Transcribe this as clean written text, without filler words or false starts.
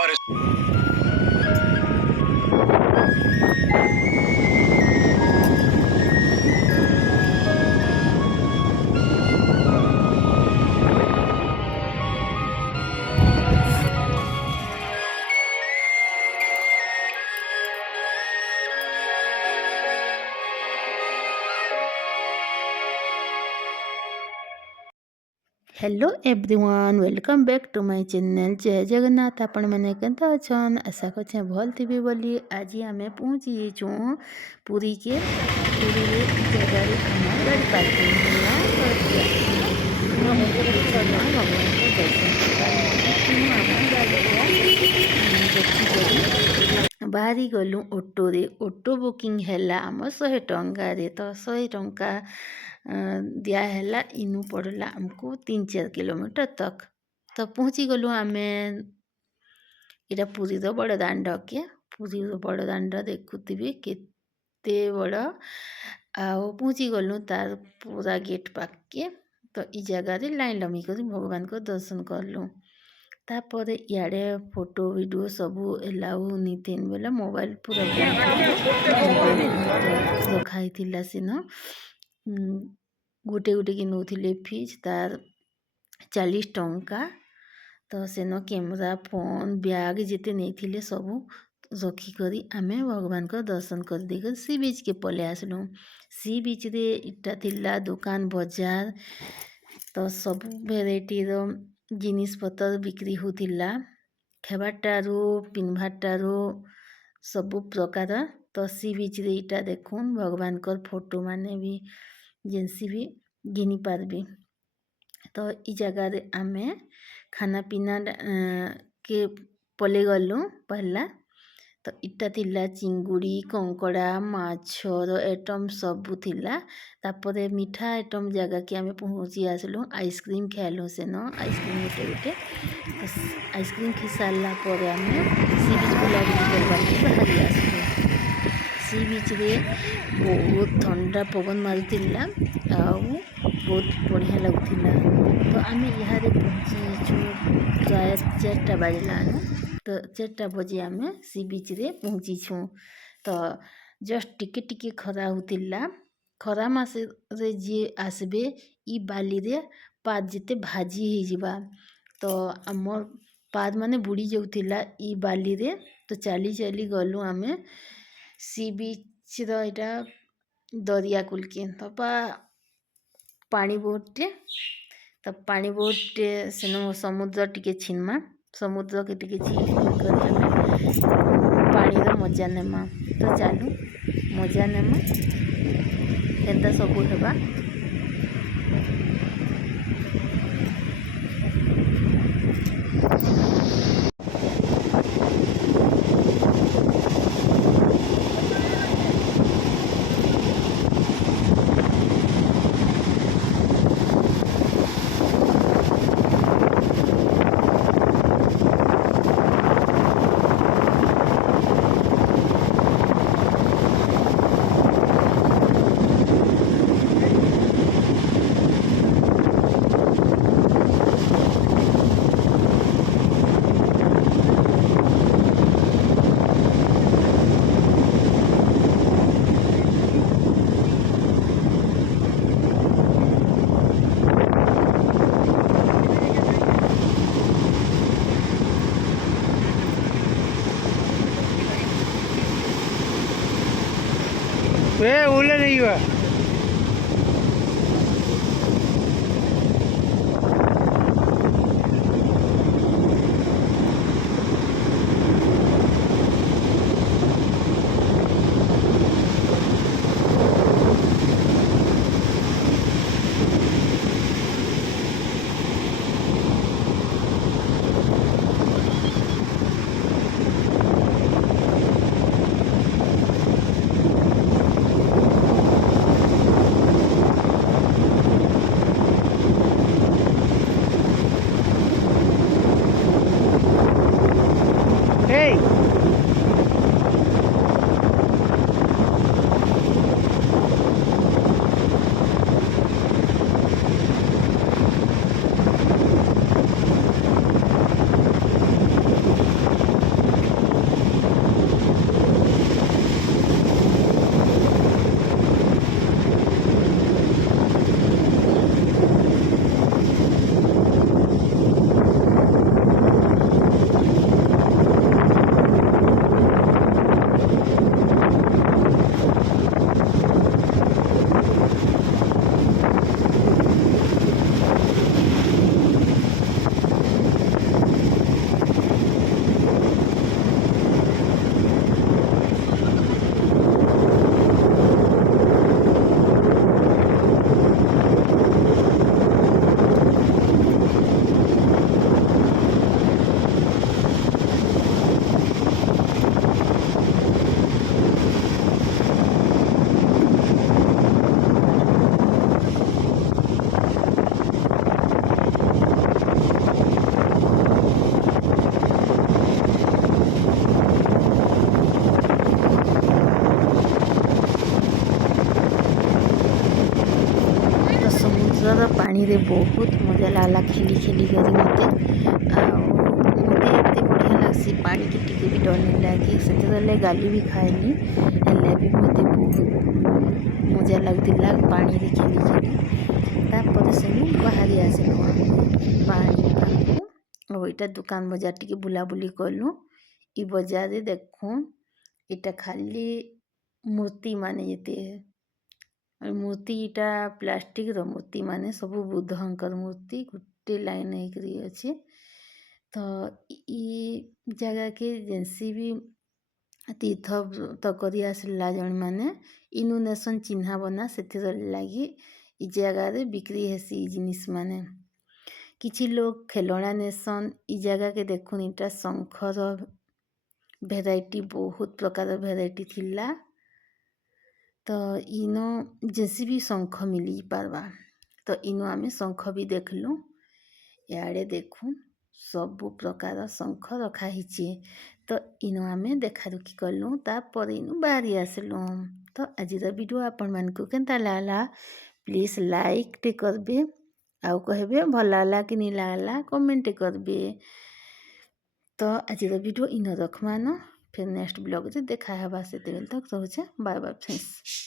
और hello everyone, welcome back to my channel. जय जगन्नाथ। आपण मैंने केंता अछन? आशा करछे भल थिबे बोली। आज आमे पहुंची छुं पुरी के पुरी रे जगह हमर गाड़ी पार्किंग होला। तो भगवान को दर्शन बाहरी गलु ऑटो रे। ऑटो बुकिंग हैला आम 100 टंका रे। तो 100 टंका दिया हैला। इनु पड़ला आमको 3-4 किलोमीटर तक। तो पहुँची गलु आमे। इटा पुरी रो बड़ दांड के। पुरी रो बड़ दांड देखुथिबे केते बड़। आओ पहुँची गलु तार पूरा गेट पाके। तो ई जगह रे लाइन लमी कर भगवान को दर्शन करलु। तापरे इयाडे फोटो वीडियो सबू एलाउ नीतिन बेला मोबाइल पूरा रखाई थिला सिनो। गोटे गोटे कि नौथिले फीस तार 40 टंका। तो सेनो कैमरा फोन बैग जिते नहीं थिले सबू रखिकरी आमे भगवान को दर्शन कर देकर सी बीच के पले आसलु। सी बीच रे इटा थिला दुकान बजार। तो सब भेराइटी रो जिनिस पतर बिक्री होतिला। खेबाटारू पिन्भाटारू सबु प्रकार। तो सी बीच रे इटा देखुन भगवान कर फोटो माने भी जेनसी भी घिनी पारबे। तो ई जगह रे आमे खाना पीना के पले गलु पहला। तो इटा थिला चिंगुड़ी कंकड़ा माछर आइटम सबू थिला। तापरे मीठा आइटम जगह के आमे पहुँची आसलु। आइसक्रीम खाइलु सेनो आइसक्रीम गोटे गोटे। तो आइसक्रीम खी सारा पर आमे सी बीच बुलाबुली करबा बाहरी आसलु। सी बीच रे बहुत ठंडा पवन मारुतिला। बहुत बढ़िया लगुला। तो आमे यहाँ पहुँची प्राय 4टा बाजलान। तो 4टा बजे आमे सी बीच रे पहुँची छुं। तो जस्ट टिके टिके खरा होतिला। खरा मासे रे जे आसबे ई बाली रे पाद जिते भाजी ही जिबा। तो आमर पाद माने बुड़ी जाउतिला ई बाली रे। तो चाली चाली गलु आमे सी बीच रो इटा दरिया कुल के। तो पानी बोटे। तो पानी बोटे सेनो समुद्र टिके छिनमा। समुद्र के टिके छिन कर पानी रो मजा नेमा। तो चालू मजा नेमा केनता सबू हेबा। उले नहीं हुआ। ପାଣିରେ ବହୁତ ମଜା ଲାଗ୍ଲା ଖେଲି ଖେଲି କରି ମତେ। ଆଉ ମତେ ଏତେ ବଢ଼ିଆ ଲାଗ୍ସି ପାଣିକି ଟିକେ ବି ଡର୍ ନାଇଁ ଲାଗେ। ସେତେବେଲେ ଗାଲି ବି ଖାଏନି, ହେଲେ ବି ମତେ ବହୁତ ମଜା ଲାଗୁଥିଲା ପାଣିରେ ଖେଲି ଖେଲି। ତାପରେ ସେନୁ ବାହାରି ଆସିଲୁ ଆମେ ପାଣି ପାଖକୁ। ଆଉ ଏଇଟା ଦୁକାନ ବଜାର ଟିକେ ବୁଲାବୁଲି କଲୁ। ଇ ବଜାରରେ ଦେଖୁନ୍ ଏଇଟା ଖାଲି ମୂର୍ତ୍ତି ମାନେ ଯେତେ ମୂର୍ତ୍ତି ଇଟା ପ୍ଲାଷ୍ଟିକ୍ର ମୂର୍ତ୍ତି ମାନେ ସବୁ ବୁଦ୍ଧଙ୍କର ମୂର୍ତ୍ତି ଗୋଟେ ଲାଇନ୍ ହେଇକରି ଅଛି। ତ ଇ ଜାଗାକେ ଯେନ୍ସି ବି ତୀର୍ଥ ତ କରି ଆସିଲା ଜଣେ ମାନେ ଇନୁ ନେସନ୍ ଚିହ୍ନା ବନା, ସେଥିର ଲାଗି ଇ ଜାଗାରେ ବିକ୍ରି ହେସି ଇ ଜିନିଷ୍ ମାନେ। କିଛି ଲୋକ୍ ଖେଲଣା ନେସନ୍। ଇ ଜାଗାକେ ଦେଖୁନ୍ ଇଟା ଶଙ୍ଖର ଭେରାଇଟି ବହୁତ ପ୍ରକାର ଭେରାଇଟି ଥିଲା। ତ ଇନ ଯେସି ବି ଶଙ୍ଖ ମିଲି ପାର୍ବା। ତ ଇନୁ ଆମେ ଶଙ୍ଖ ବି ଦେଖ୍ଲୁ। ଇଆଡ଼େ ଦେଖୁନ୍ ସବୁ ପ୍ରକାର ଶଙ୍ଖ ରଖା ହେଇଛେ। ତ ଇନୁ ଆମେ ଦେଖାଦୁଖି କଲୁ, ତାପରେ ଇନୁ ବାହାରି ଆସିଲୁ। ତ ଆଜିର ଭିଡ଼ିଓ ଆପଣମାନଙ୍କୁ କେନ୍ତା ଲାଗ୍ଲା ପ୍ଲିଜ୍ ଲାଇକ୍ଟେ କରିବେ, ଆଉ କହିବେ ଭଲ ଲାଗ୍ଲା କି ନି ଲାଗ୍ଲା କମେଣ୍ଟ କରିବେ। ତ ଆଜିର ଭିଡ଼ିଓ ଇନ ରଖ୍ମାନ, ଫେର୍ ନେକ୍ସଟ ବ୍ଲଗ୍ରେ ଦେଖା ହେବା। ସେତେବେଲେ ତକ୍ ରହୁଛେ, ବାଏ ବାଏ ଫ୍ରେଣ୍ଡସ୍।